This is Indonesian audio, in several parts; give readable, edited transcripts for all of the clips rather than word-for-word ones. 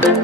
Halo,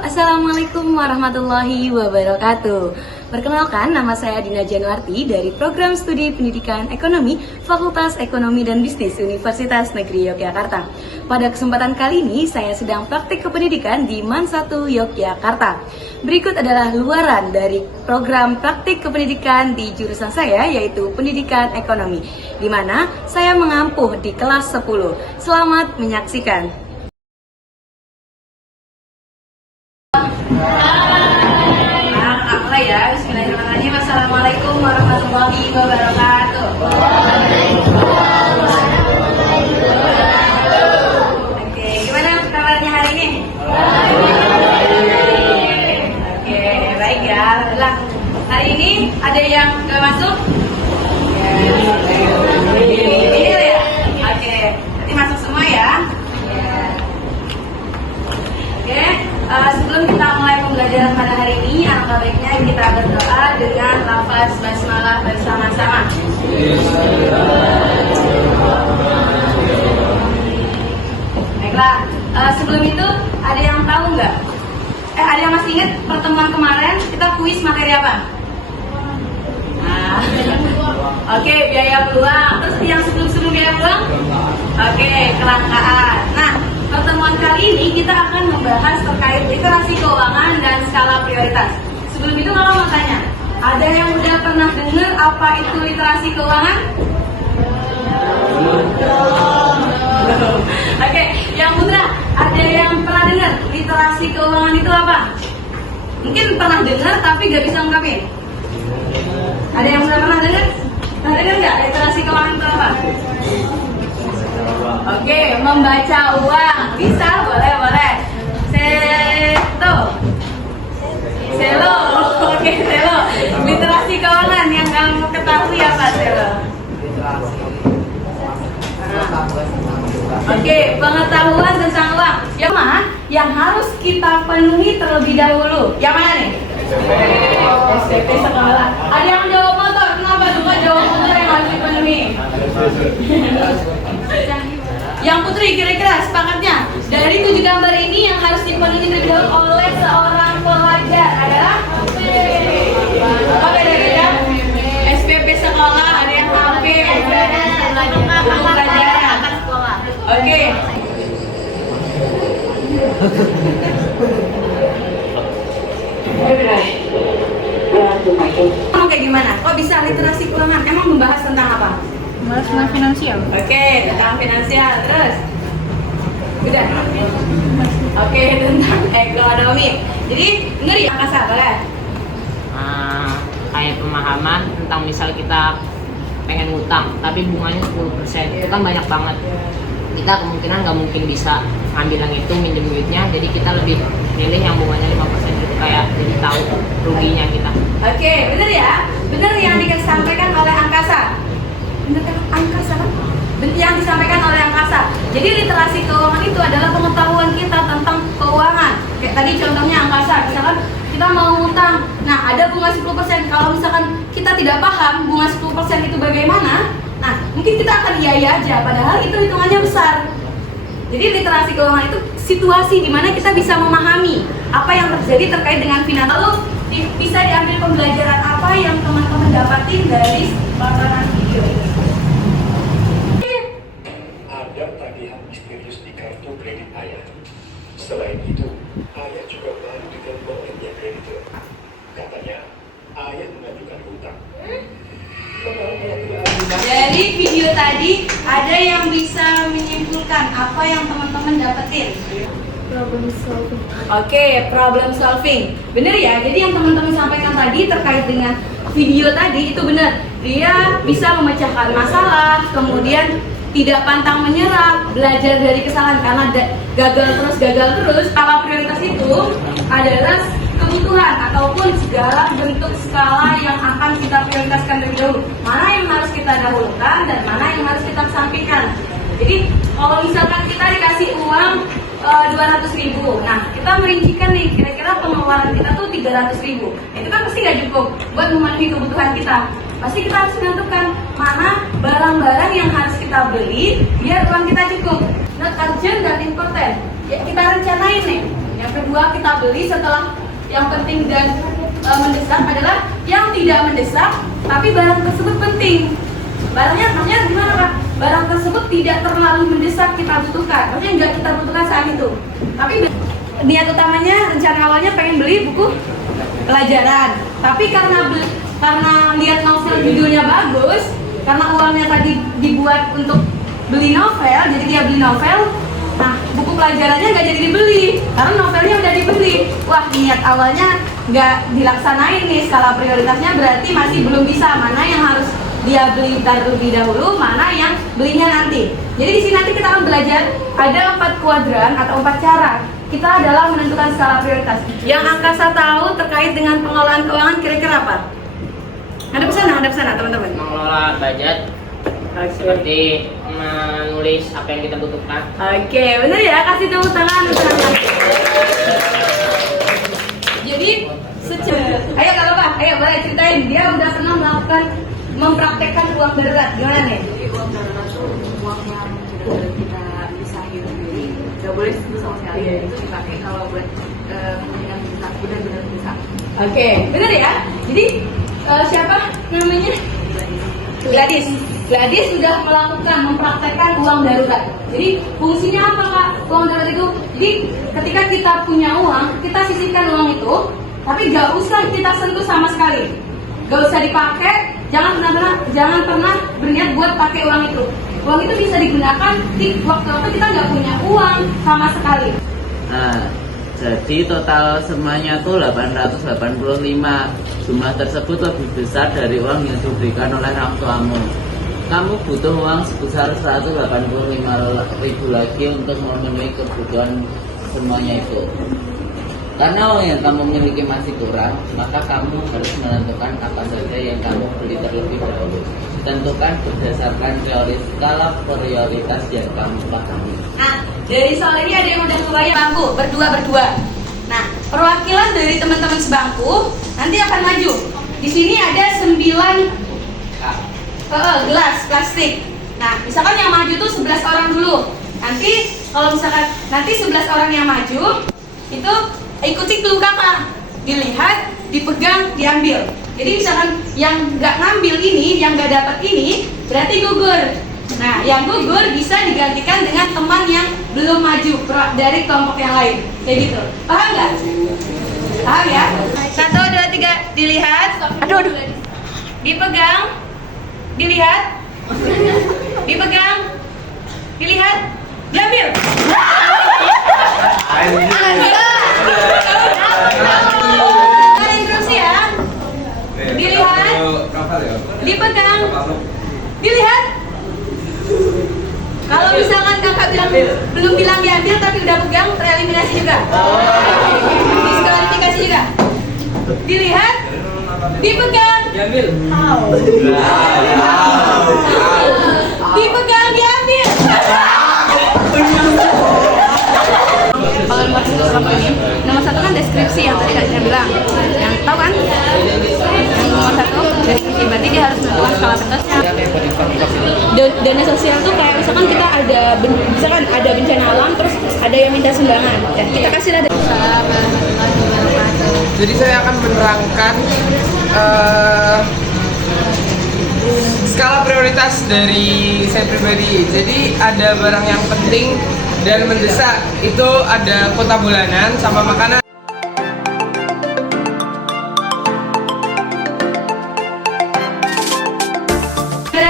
Assalamualaikum warahmatullahi wabarakatuh. Perkenalkan, nama saya Dina Januarti dari Program Studi Pendidikan Ekonomi Fakultas Ekonomi dan Bisnis Universitas Negeri Yogyakarta. Pada kesempatan kali ini, saya sedang praktik kependidikan di MAN 1 Yogyakarta. Berikut adalah luaran dari program praktik kependidikan di jurusan saya, yaitu Pendidikan Ekonomi, di mana saya mengampuh di kelas 10. Selamat menyaksikan. Mulai ya, bismillahirrahmanirrahim. Assalamualaikum warahmatullahi wabarakatuh. Oke, gimana kabarnya hari ini? Oke, baik ya. Alhamdulillah. Hari ini ada yang gak masuk? Ini ya? Oke, nanti masuk semua ya. Oke, sebelum kita mulai pembelajaran pada hari ini, alangkah baiknya kita berdoa dengan lafaz basmalah bersama-sama. Baiklah, sebelum itu ada yang tahu nggak? Ada yang masih ingat pertemuan kemarin kita kuis materi apa? Nah, oke, biaya peluang. Terus yang sebelum biaya peluang? Oke, kelangkaan. Nah, pertemuan kali ini kita akan membahas terkait literasi keuangan dan skala prioritas. Sebelum itu kalau mau tanya, ada yang udah pernah dengar apa itu literasi keuangan? Oke, yang putra, ada yang pernah dengar literasi keuangan itu apa? Mungkin pernah dengar tapi gak bisa ungkapin. Ada yang udah pernah dengar? Pernah dengar nggak literasi keuangan itu apa? Oke, membaca uang. Bisa, boleh. Selo. Oke, selo. Literasi keuangan yang kamu ketahui apa, selo? Oke, pengetahuan tentang uang. Yang mana? Yang harus kita penuhi terlebih dahulu. Yang mana nih? SPP sekolah. Ada yang jawab motor. Kenapa juga jawab motor yang harus dipenuhi? Yang putri, kira-kira sepakatnya dari 7 gambar ini yang harus dipenuhi terlebih dahulu oleh seorang pelajar adalah apa ya? SPP sekolah, ada yang HP, pelajaran. Oke. Kamu kayak gimana? Kok bisa literasi keuangan? Emang membahas tentang apa? Membahas tentang finansial. Oke, tentang finansial. Terus? Udah? Oke, tentang ekonomi. Jadi, ngeri angkasa, boleh? Kayak pemahaman tentang misal kita pengen ngutang tapi bunganya 10%, itu kan banyak banget. Kita kemungkinan nggak mungkin bisa ngambil yang itu, minjem duitnya, jadi kita lebih milih yang bunganya 5% gitu, kayak jadi tahu ruginya kita. Oke, bener ya? Bener yang disampaikan oleh angkasa. Bener kan angkasa kan? Yang disampaikan oleh angkasa. Jadi literasi keuangan itu adalah pengetahuan kita tentang keuangan. Kayak tadi contohnya angkasa, misalkan kita mau ngutang, nah ada bunga 10%. Kalau misalkan kita tidak paham bunga 10% itu bagaimana, nah mungkin kita akan iya aja, padahal itu hitungannya besar. Jadi literasi keuangan itu situasi di mana kita bisa memahami apa yang terjadi terkait dengan finansial. Lalu bisa diambil pembelajaran apa yang teman-teman dapatin dari paparan video ini? Ada tagihan misterius di kartu kredit ayah. Selain itu, ayah juga baru ditelepon yang kreditur. Katanya, ayah mengajukan hutang. Dari video tadi, ada yang bisa menyimpulkan apa yang teman-teman dapetin? Problem solving. Oke, problem solving. Bener ya, jadi yang teman-teman sampaikan tadi terkait dengan video tadi itu benar. Dia bisa memecahkan masalah, kemudian tidak pantang menyerah, belajar dari kesalahan karena gagal terus. Skala prioritas itu adalah kebutuhan ataupun segala bentuk skala yang akan kita prioritaskan terlebih dahulu. Mana yang harus kita dahulukan dan mana yang harus kita kesampingkan. Jadi kalau misalkan kita dikasih uang 200.000, nah kita merincikan nih kira-kira pengeluaran kita tuh 300.000. Itu kan pasti nggak cukup buat memenuhi kebutuhan kita. Pasti kita harus menentukan mana barang-barang yang harus kita beli biar uang kita cukup. Not urgent dan important. Ya, kita rencanain nih. Yang kedua kita beli setelah yang penting dan mendesak adalah yang tidak mendesak tapi barang tersebut penting. Barangnya maksudnya gimana Pak? Barang tersebut tidak terlalu mendesak kita butuhkan. Maksudnya nggak kita butuhkan saat itu. Tapi niat utamanya, rencana awalnya pengen beli buku pelajaran. Tapi karena lihat novel judulnya bagus, karena uangnya tadi dibuat untuk beli novel, jadi dia beli novel. Nah, buku pelajarannya nggak jadi dibeli karena novelnya udah dibeli. Wah, niat awalnya nggak dilaksanain nih, skala prioritasnya berarti masih belum bisa. Mana yang harus dia beli terlebih dahulu, mana yang belinya nanti. Jadi di sini nanti kita akan belajar ada 4 kuadran atau 4 cara kita dalam menentukan skala prioritas. Yang angkasa tahu terkait dengan pengelolaan keuangan kira-kira apa? Ada pesan teman-teman. Mengelola budget seperti menulis apa yang kita butuhkan. Oke, benar ya, kasih tepuk tangan. Jadi ayo kalau Pak, ayo boleh ceritain dia udah pernah mempraktekkan uang darurat, gimana nih? Jadi uang darurat itu uang yang benar-benar kita bisa hidup sendiri, nggak boleh sebut sama sekali. Itu dipakai kalau buat kepentingan bisa, benar-benar bisa. Oke, benar ya. Jadi siapa namanya? Gladys sudah mempraktekkan uang darurat. Jadi fungsinya apa Kak? Uang darurat itu, jadi ketika kita punya uang, kita sisihkan uang itu, tapi gak usah kita sentuh sama sekali. Gak usah dipakai, jangan pernah berniat buat pakai uang itu. Uang itu bisa digunakan di waktu-waktu kita nggak punya uang sama sekali. Nah, jadi total semuanya tuh 885. Jumlah tersebut lebih besar dari uang yang diberikan oleh orang tuamu. Kamu butuh uang sebesar 185.000 lagi untuk memenuhi kebutuhan semuanya itu. Karena uang yang kamu miliki masih kurang, maka kamu harus menentukan apa saja yang kamu beli terlebih dahulu. Tentukan berdasarkan skala prioritas yang kamu pahami. Nah, dari soal ini ada yang udah kebayang bangku berdua. Nah, perwakilan dari teman-teman sebangku nanti akan maju. Di sini ada 9 gelas plastik. Nah, misalkan yang maju tuh 11 orang dulu. Nanti kalau misalkan nanti 11 orang yang maju itu ikuti clue kakak, dilihat, dipegang, diambil. Jadi misalkan yang nggak ngambil ini, yang nggak dapat ini, berarti gugur. Nah, yang gugur bisa digantikan dengan teman yang belum maju dari kelompok yang lain. Kayak gitu. Paham nggak? Paham ya? 1, 2, 3, dilihat. Aduh. Dipegang, dilihat, dipegang, dilihat, diambil. Ada instruksi ya. Dilihat, dipegang, dilihat. Kalau misalkan kakak belum bilang diambil tapi udah pegang, tereliminasi juga. Diskualifikasi juga. Dilihat, dipegang, diambil. Dipegang, diambil. Kalau nomor 1 kan deskripsi yang tadi saya bilang, yang tahu kan? Yang nomor 1 deskripsi, berarti dia harus menentukan skala prioritasnya. Dana sosial tuh kayak misalkan kita ada bencana alam, terus ada yang minta sumbangan, dan kita kasih ada. Jadi saya akan menerangkan skala prioritas dari saya pribadi. Jadi ada barang yang penting dan mendesak, itu ada kuota bulanan sama makanan.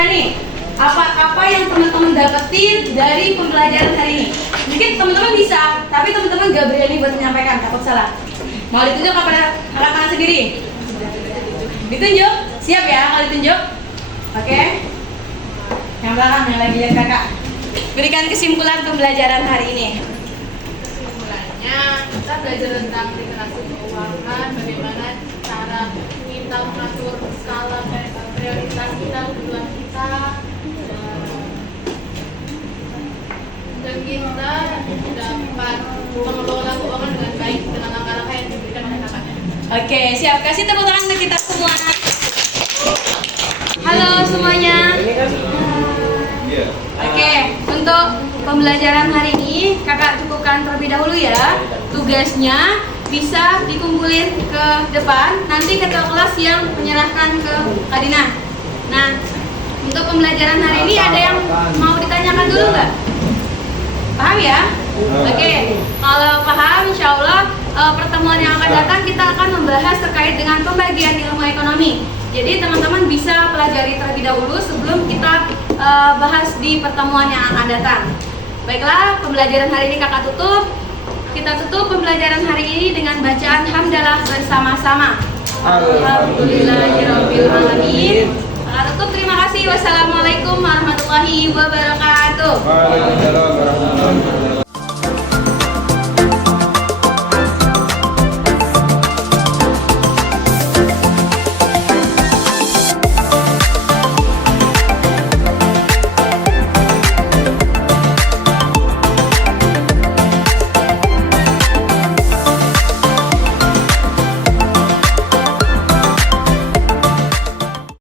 Nih, apa yang teman-teman dapetin dari pembelajaran hari ini? Mungkin teman-teman bisa, tapi teman-teman gak berani buat menyampaikan, takut salah. Mau ditunjuk kepada kakak sendiri? Ditunjuk? Siap ya kalau ditunjuk? Oke. Yang belakang yang lagi lihat kakak. Berikan kesimpulan pembelajaran hari ini. Kesimpulannya kita belajar tentang literasi keuangan, bagaimana cara kita mengatur skala prioritas kita, kebutuhan kita, dan kita dapat mengelola keuangan dengan baik dengan langkah-langkah yang diberikan oleh kakaknya. Oke, siap. Kasih tepuk tangan untuk kita semua. Halo semuanya. Oke, untuk pembelajaran hari ini kakak cukupkan terlebih dahulu ya. Tugasnya bisa dikumpulin ke depan, nanti ketua kelas yang menyerahkan ke Kak Dina. Nah, untuk pembelajaran hari ini ada yang mau ditanyakan dulu nggak? Paham ya? Oke, kalau paham insya Allah pertemuan yang akan datang kita akan membahas terkait dengan pembagian ilmu ekonomi. Jadi teman-teman bisa pelajari terlebih dahulu sebelum kita bahas di pertemuan yang akan datang. Baiklah, pembelajaran hari ini kakak tutup. Kita tutup pembelajaran hari ini dengan bacaan hamdalah bersama-sama. Alhamdulillahirabbil alamin. Kakak tutup, terima kasih. Wassalamualaikum warahmatullahi wabarakatuh. Waalaikumsalam warahmatullahi wabarakatuh.